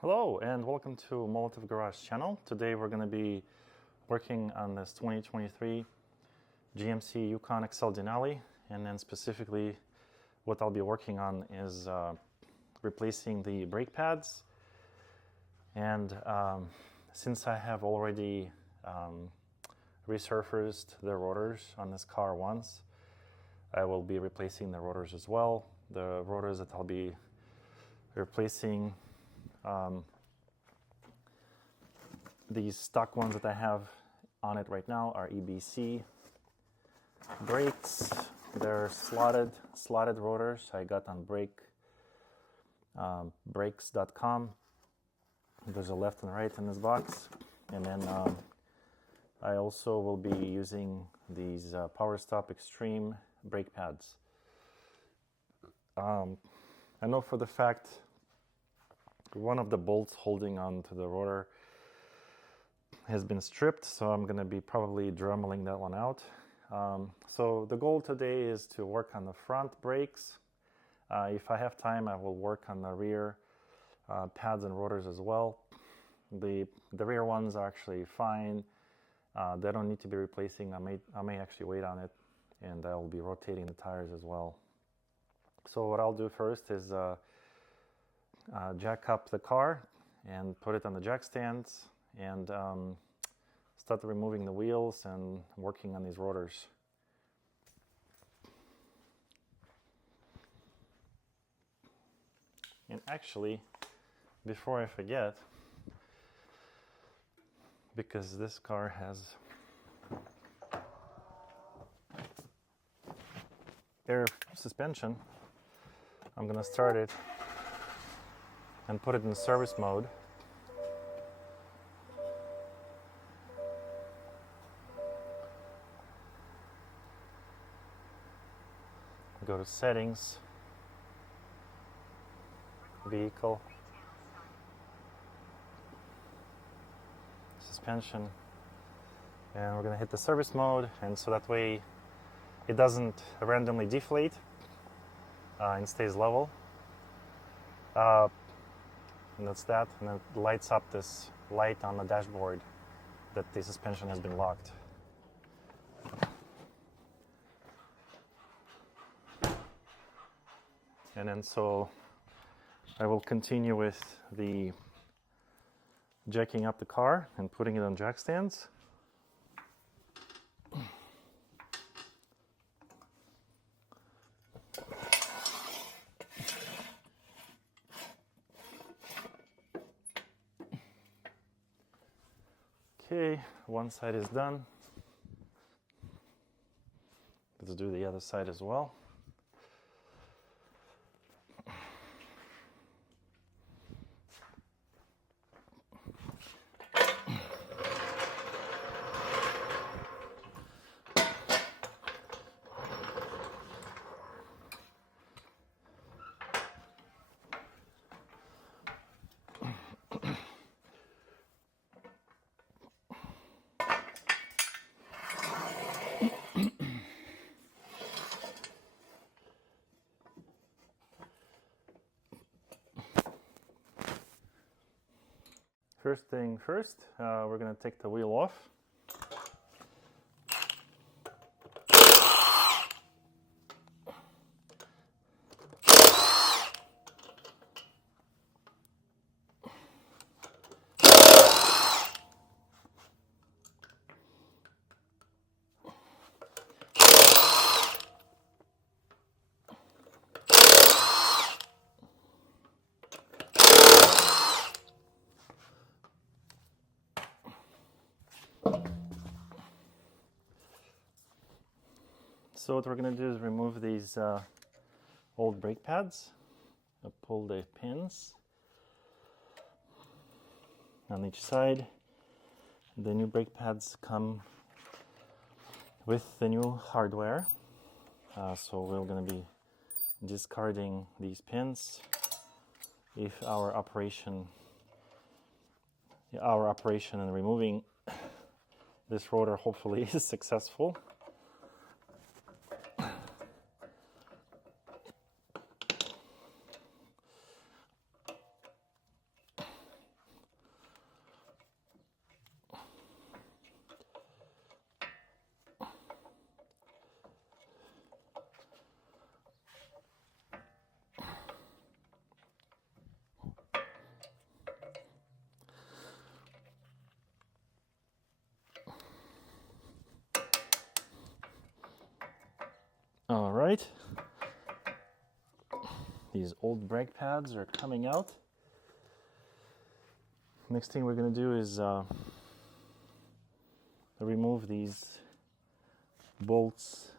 Hello and welcome to Molotov Garage channel. Today we're going to be working on this 2023 GMC Yukon XL Denali, and then specifically what I'll be working on is replacing the brake pads. And since I have already resurfaced the rotors on this car once, I will be replacing the rotors as well. The rotors that I'll be replacing, these stock ones that I have on it right now are EBC brakes. They're slotted rotors I got on brakes.com. There's a left and right in this box. And then I also will be using these PowerStop Extreme brake pads. I know for the fact one of the bolts holding on to the rotor has been stripped, so I'm going to be probably dremeling that one out. So the goal today is to work on the front brakes. If I have time, I will work on the rear pads and rotors as well. The rear ones are actually fine. They don't need to be replacing. I may actually wait on it, and I will be rotating the tires as well. So what I'll do first is jack up the car and put it on the jack stands and start removing the wheels and working on these rotors. And actually, before I forget, because this car has air suspension, I'm going to start it and put it in service mode. Go to settings, vehicle, suspension, and we're going to hit the service mode, and so that way it doesn't randomly deflate and stays level. And that's that, and it lights up this light on the dashboard that the suspension has been locked. And then so I will continue with the jacking up the car and putting it on jack stands. Okay, one side is done. Let's do the other side as well. First thing first, we're going to take the wheel off. So what we're going to do is remove these old brake pads. I'll pull the pins on each side. The new brake pads come with the new hardware. So we're going to be discarding these pins if our operation in removing this rotor hopefully is successful. right. These old brake pads are coming out. Next thing we're going to do is remove these bolts.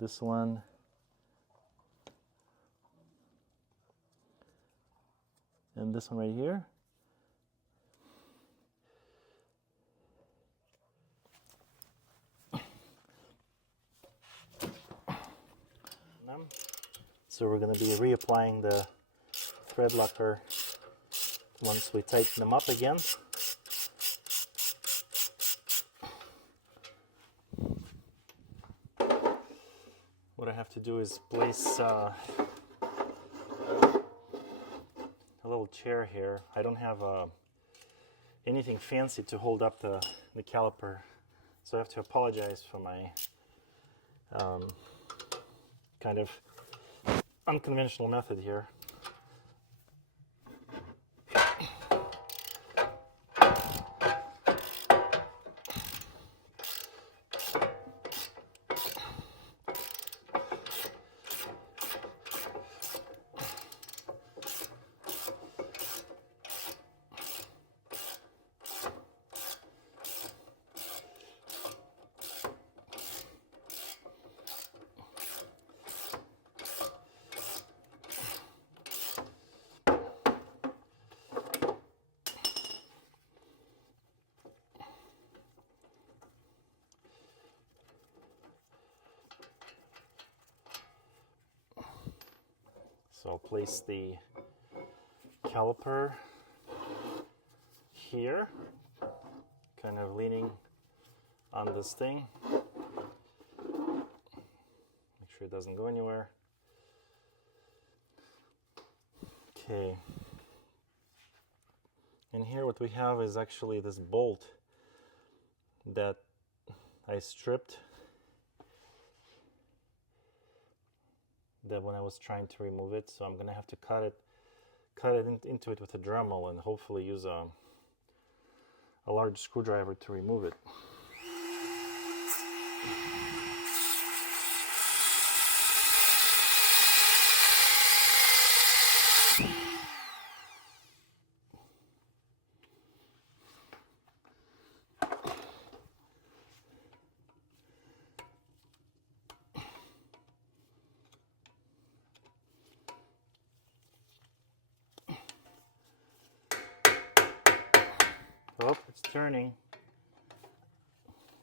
This one, and this one right here. So we're going to be reapplying the thread locker once we tighten them up again. What I have to do is place a little chair here. I don't have anything fancy to hold up the caliper, so I have to apologize for my kind of unconventional method here. So I'll place the caliper here, kind of leaning on this thing. Make sure it doesn't go anywhere. Okay. And here what we have is actually this bolt that I stripped that when I was trying to remove it, so I'm gonna have to cut it into it with a Dremel and hopefully use a large screwdriver to remove it. Oh, it's turning.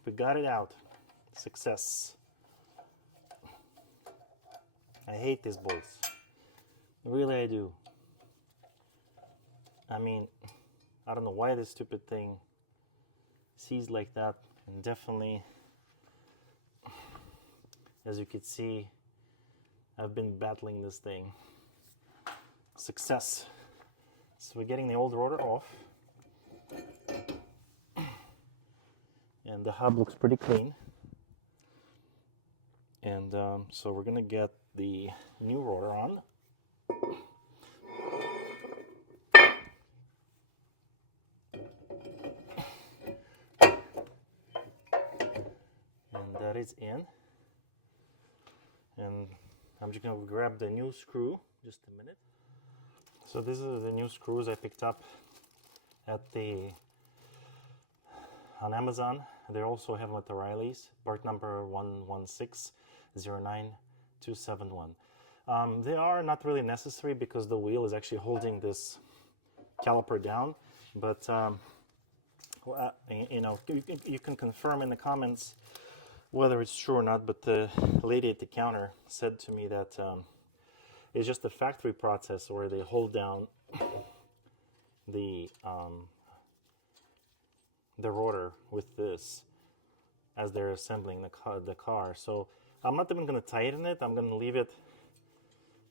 We got it out. Success. I hate these bolts. Really, I do. I mean, I don't know why this stupid thing sees like that, and definitely, as you can see, I've been battling this thing. Success. So we're getting the old rotor off. And the hub looks pretty clean. And so we're going to get the new rotor on. And that is in. And I'm just going to grab the new screw, just a minute. So these are the new screws I picked up at on Amazon. They also have them at the Riley's, part number 116-09271. They are not really necessary because the wheel is actually holding this caliper down, but you know, you can confirm in the comments whether it's true or not, but the lady at the counter said to me that it's just a factory process where they hold down the rotor with this as they're assembling the car. So I'm not even going to tighten it. I'm going to leave it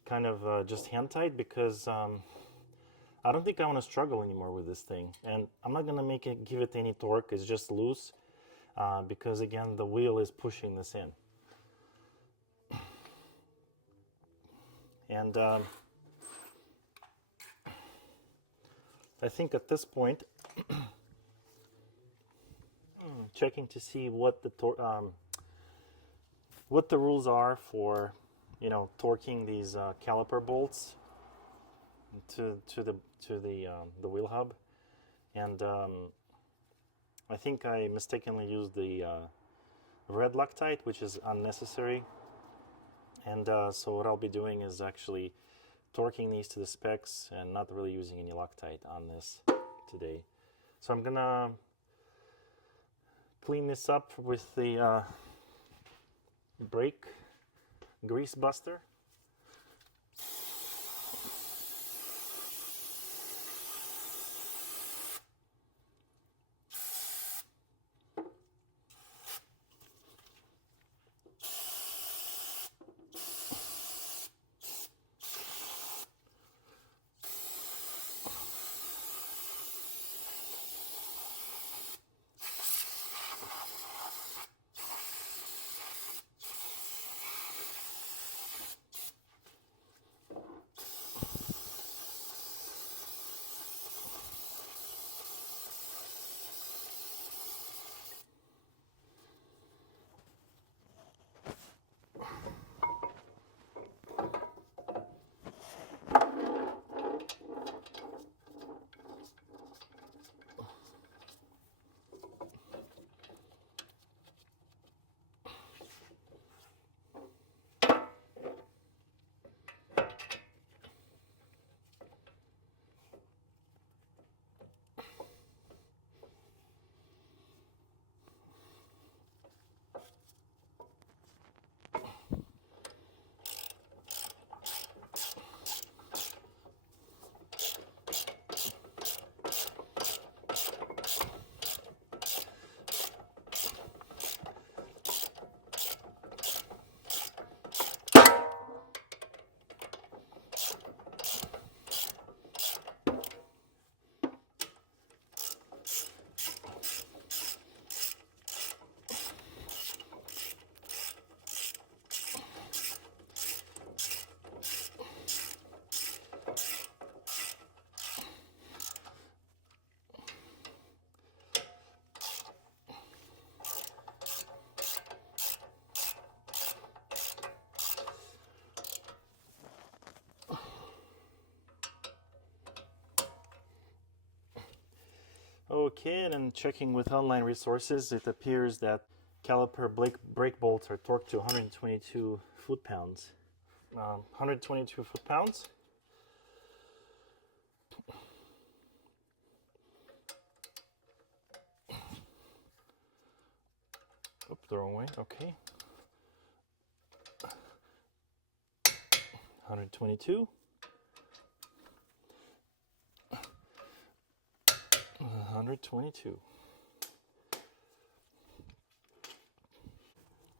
kind of just hand tight because I don't think I want to struggle anymore with this thing. And I'm not going to give it any torque. It's just loose because again the wheel is pushing this in. And I think at this point checking to see what the rules are for you know, torquing these caliper bolts to the wheel hub, and I think I mistakenly used the red Loctite, which is unnecessary. And so what I'll be doing is actually torquing these to the specs and not really using any Loctite on this today. So I'm gonna clean this up with the brake grease buster. Okay, and then checking with online resources, it appears that caliper brake bolts are torqued to 122 foot-pounds. 122 foot-pounds. Oops, the wrong way. Okay. 122. 122.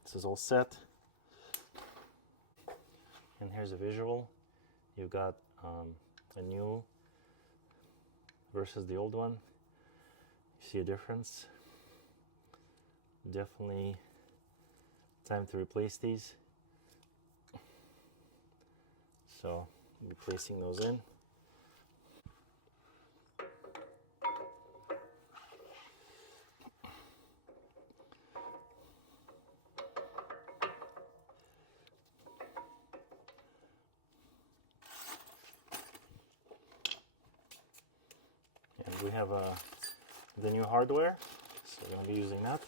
This is all set. And here's a visual. You've got a new versus the old one. You see a difference? Definitely time to replace these. So I'll be placing those in. And we have the new hardware, so we're going to be using that.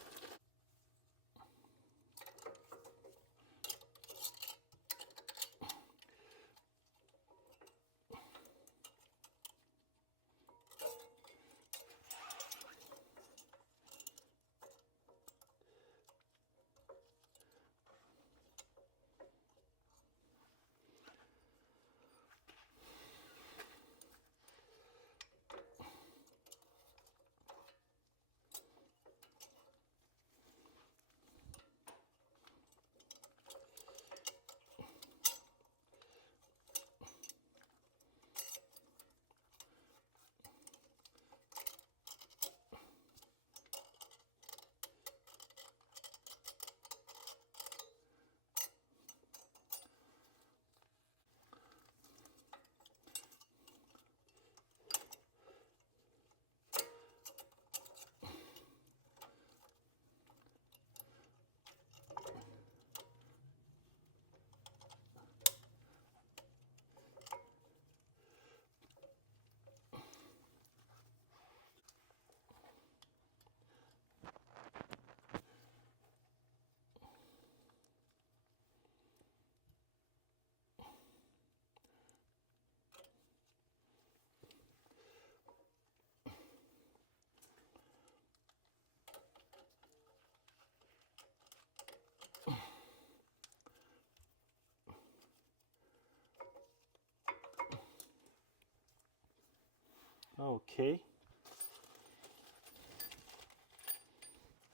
Okay.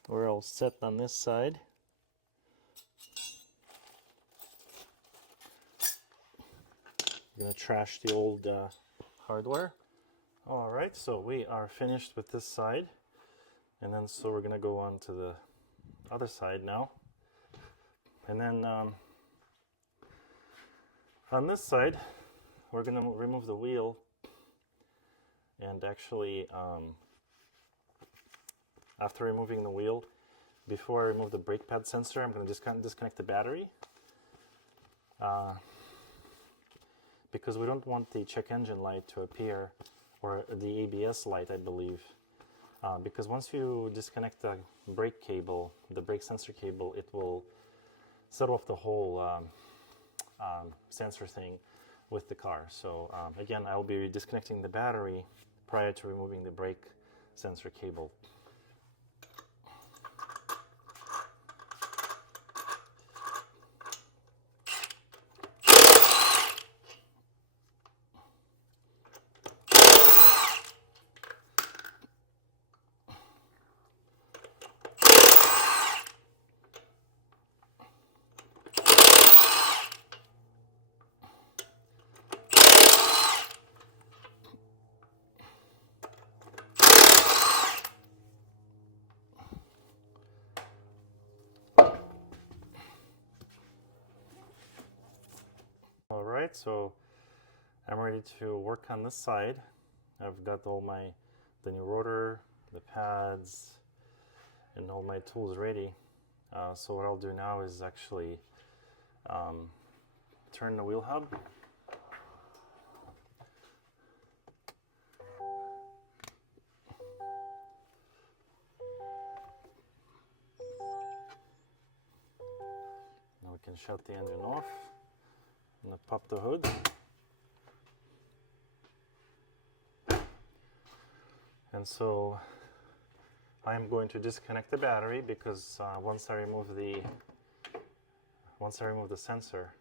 We're all set on this side. I'm gonna trash the old hardware. All right, so we are finished with this side, and then so we're gonna go on to the other side now. And then on this side, we're gonna remove the wheel, and actually after removing the wheel, before I remove the brake pad sensor, I'm gonna disconnect the battery. Because we don't want the check engine light to appear, or the ABS light, I believe. Because once you disconnect the brake cable, the brake sensor cable, it will set off the whole sensor thing with the car. So again, I'll be disconnecting the battery prior to removing the brake sensor cable. All right, so I'm ready to work on this side. I've got all the new rotor, the pads, and all my tools ready. So what I'll do now is actually turn the wheel hub. Now we can shut the engine off. I'm gonna pop the hood. And so I'm going to disconnect the battery because once I remove the sensor,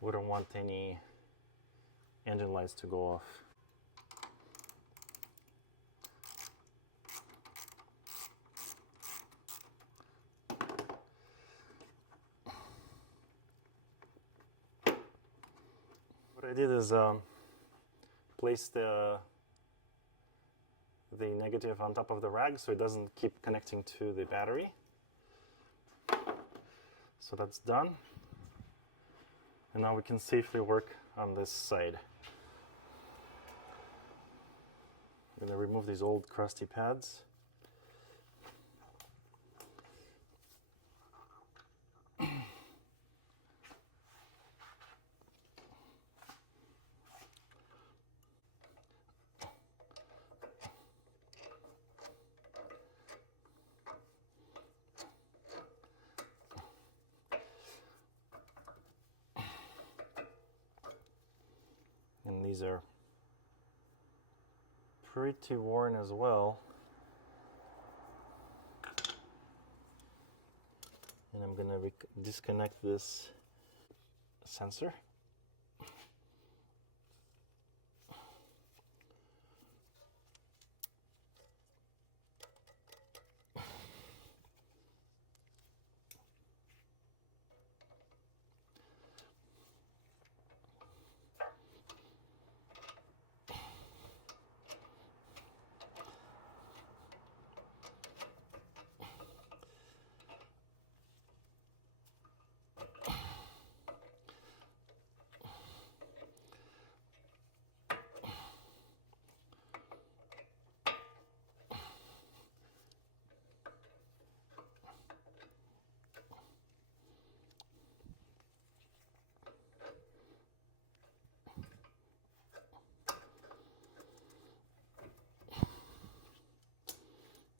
we don't want any engine lights to go off. What I did is place the negative on top of the rag so it doesn't keep connecting to the battery. So that's done. And now we can safely work on this side. I'm going to remove these old crusty pads. And these are pretty worn as well. And I'm going to disconnect this sensor.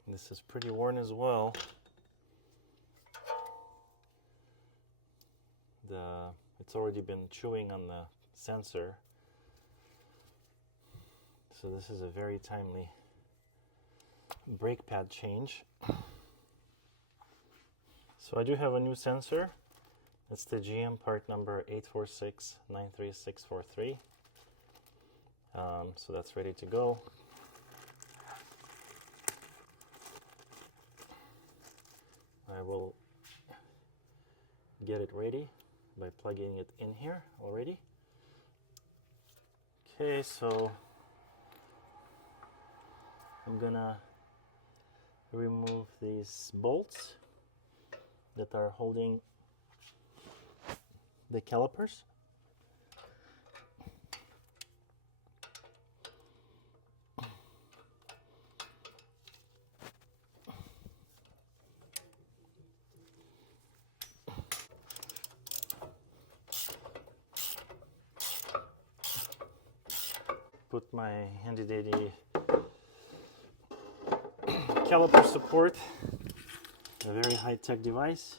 This is pretty worn as well. It's already been chewing on the sensor. So this is a very timely brake pad change. So I do have a new sensor. It's the GM part number 846-93643. So that's ready to go. I will get it ready by plugging it in here already. Okay, so I'm gonna remove these bolts that are holding the calipers. Put my handy dandy caliper support, a very high-tech device.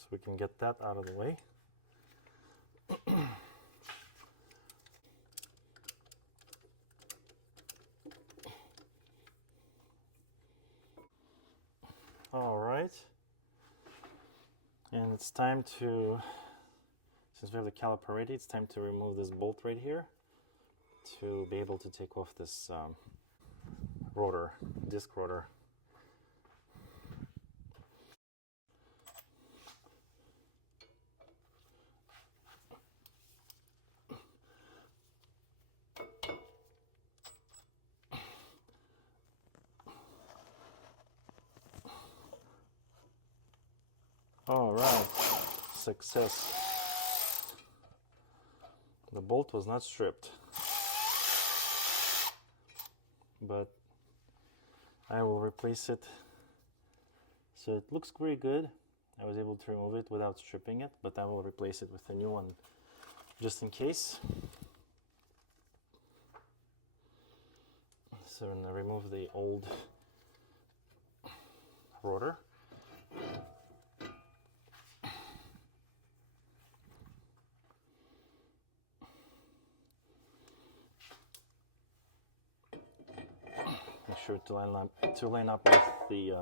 So we can get that out of the way. All right, and it's time to, since we have the caliper ready, it's time to remove this bolt right here to be able to take off this rotor, disc rotor. All right, success. The bolt was not stripped, but I will replace it. So it looks very good. I was able to remove it without stripping it, but I will replace it with a new one just in case. So I'm going to remove the old rotor. Make sure to line up with the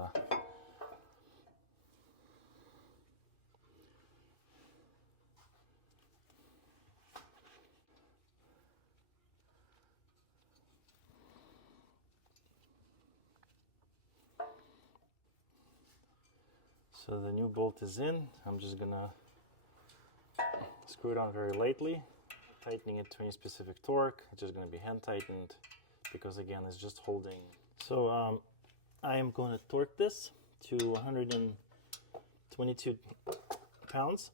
so the new bolt is in. I'm just gonna screw it on very lightly, tightening it to any specific torque. It's just gonna be hand tightened because again it's just holding. So I am going to torque this to 122 pounds.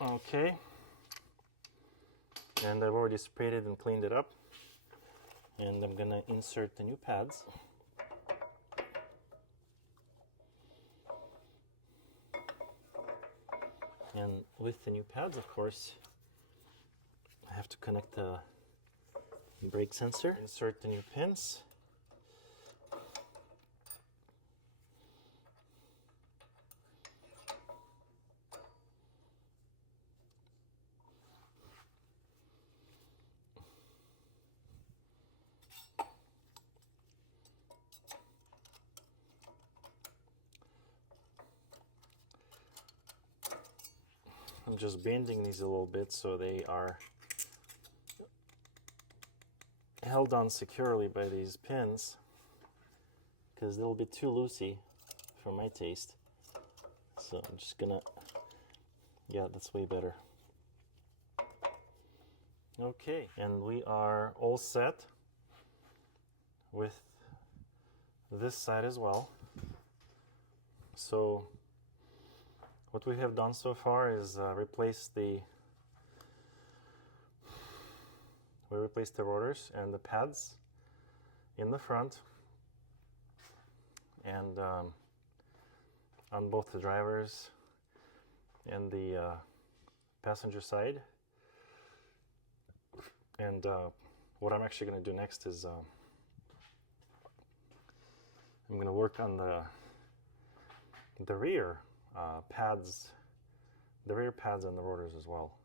Okay, and I've already sprayed it and cleaned it up, and I'm gonna insert the new pads. And with the new pads, of course, I have to connect the brake sensor, insert the new pins. I'm just bending these a little bit so they are held on securely by these pins, because they'll be too loosey for my taste. So I'm just gonna, yeah, that's way better. Okay, and we are all set with this side as well. So what we have done so far is replace the rotors and the pads in the front, and on both the drivers and the passenger side. And what I'm actually going to do next is I'm going to work on the rear pads, the rear pads and the rotors as well.